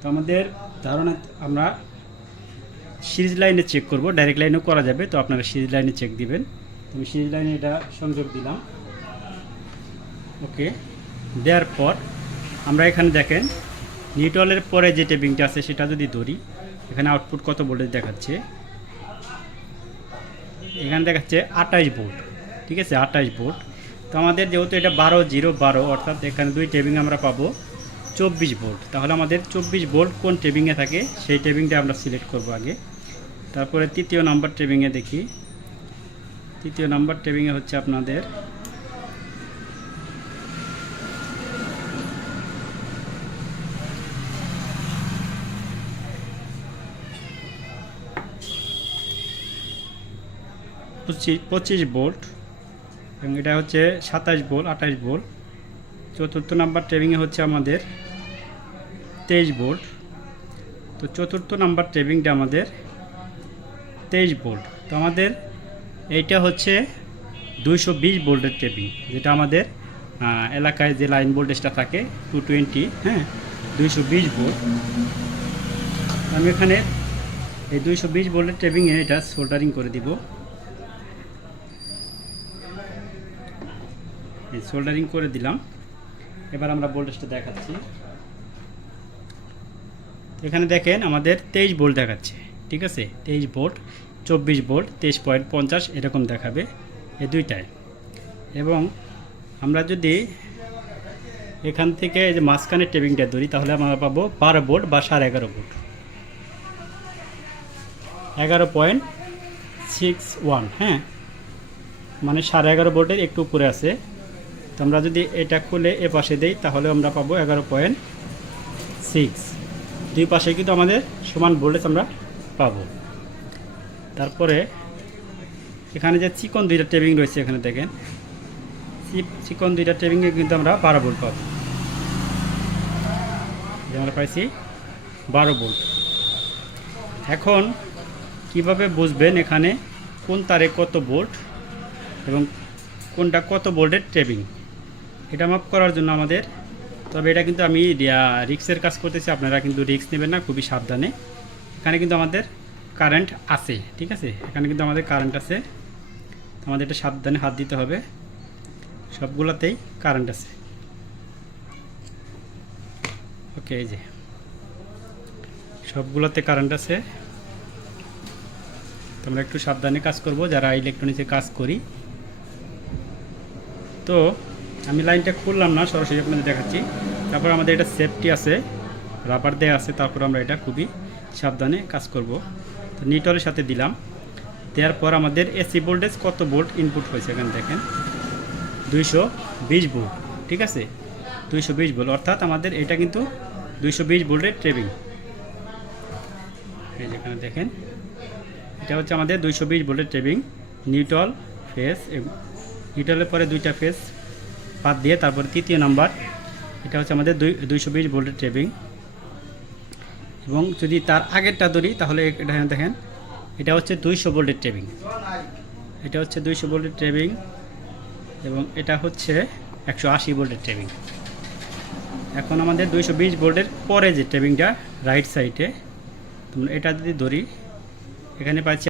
তো আমাদের ধারণা আমরা সিরিজ লাইনে চেক করব, ডাইরেক্ট লাইনেও করা যাবে, তো আপনারা সিরিজ লাইনে চেক দিবেন। আমি সিরিজ লাইনে এটা সংযোগ দিলাম। ওকে, দেওয়ার পর আমরা এখানে দেখেন নিউট্রালের পরে যে টেবিংটা আছে সেটা যদি ধরি, এখানে আউটপুট কত ভোল্টেজ দেখাচ্ছে, এখানে দেখাচ্ছে 28 ভোল্ট। ঠিক আছে, 28 ভোল্ট। তো আমাদের যেহেতু এটা 12-0-12, অর্থাৎ এখানে দুই টেবিং আমরা পাবো 24 ভোল্ট। তাহলে আমাদের 24 ভোল্ট কোন টেবিংয়ে থাকে সেই টেবিংটা আমরা সিলেক্ট করব আগে। তারপরে তৃতীয় নাম্বার টেবিংয়ে দেখি। তৃতীয় নাম্বার টেবিংয়ে হচ্ছে আপনাদের পঁচিশ ভোল্ট, এবং এটা হচ্ছে 27 ভোল্ট, 28 ভোল্ট। চতুর্থ নাম্বার টেবিংয়ে হচ্ছে আমাদের 23 ভোল্ট। তো চতুর্থ নাম্বার টেবিংটা আমাদের 23 ভোল্ট। তো আমাদের এইটা হচ্ছে 220 ভোল্টের টেবিং, যেটা আমাদের এলাকায় যে লাইন ভোল্টেজটা থাকে 220, হ্যাঁ, 220 ভোল্ট। আমি এখানে এই 220 ভোল্টের টেবিংয়ে এটা সোল্ডারিং করে দিব। এই সোল্ডারিং করে দিলাম। এবার আমরা ভোল্টেজটা দেখাচ্ছি। এখানে দেখেন আমাদের 23 ভোল্ট দেখাচ্ছে। ঠিক আছে, 23 ভোল্ট, 24 ভোল্ট, 23.50 এরকম দেখাবে এই দুইটায়। এবং আমরা যদি এখান থেকে এই যে মাঝখানের টেবিংটা ধরি, তাহলে আমরা পাবো 12 ভোল্ট বা 11.5 ভোল্ট, 11.61, হ্যাঁ, মানে 11.5 ভোল্টের একটু উপরে আছে। তো আমরা যদি এটা খুলে এ পাশে দেই, তাহলে আমরা পাবো 11.6। দুই পাশে কিন্তু আমাদের সমান ভোল্টেজ আমরা পাবো। তারপরে এখানে যে চিকন দুইটা টেবিং রয়েছে, এখানে দেখেন চিকন দুইটা টেবিংয়ে কিন্তু আমরা 12 ভোল্ট পাবো। আমরা পাইছি 12 ভোল্ট। এখন কিভাবে বুঝবেন এখানে কোন তারে কত ভোল্ট এবং কোনটা কত ভোল্টের টেবিং, এটা মাপ করার জন্য আমাদের, তবে এটা কিন্তু আমি রিক্সের কাজ করতেছি, আপনারা কিন্তু রিক্স নেবেন না, খুবই সাবধানে। এখানে কিন্তু আমাদের কারেন্ট আছে। ঠিক আছে, এখানে কিন্তু আমাদের কারেন্ট আছে, আমাদের এটা সাবধানে হাত দিতে হবে। সবগুলোতেই কারেন্ট আছে। ওকে, এই যে সবগুলোতে কারেন্ট আছে। আমরা একটু সাবধানে কাজ করব যারা ইলেকট্রনিক্সে কাজ করি। তো আমি লাইনটা খুললাম না, সরাসরি আপনাদের দেখাচ্ছি। তারপর আমাদের এটা সেফটি আছে, রাবার দেওয়া আছে। তারপর আমরা এটা খুবই সাবধানে কাজ করব। তো নিউট্রালের সাথে দিলাম। দেওয়ার পর আমাদের এসি ভোল্টেজ কত ভোল্ট ইনপুট হয়েছে এখানে দেখেন, 220 ভোল্ট। ঠিক আছে, 220 ভোল্ট, অর্থাৎ আমাদের এটা কিন্তু 220 ভোল্টের ট্রেবিং। এই যেখানে দেখেন এটা হচ্ছে আমাদের 220 ভোল্টের ট্রেবিং। নিউট্রাল ফেজ, নিউট্রালের পরে দুইটা ফেজ বাদ দিয়ে তারপরে তৃতীয় নাম্বার, এটা হচ্ছে আমাদের 220 ভোল্টের ট্রেবিং। এবং যদি তার আগেরটা ধরি, তাহলে এটা দেখেন এটা হচ্ছে 200 ভোল্টের ট্রেবিং। এটা হচ্ছে 200 ভোল্টের ট্রেবিং, এবং এটা হচ্ছে 180 ভোল্টের ট্রেবিং। এখন আমাদের 220 ভোল্টের পরে যে ট্রেবিংটা রাইট সাইডে, এটা যদি ধরি, এখানে পাচ্ছি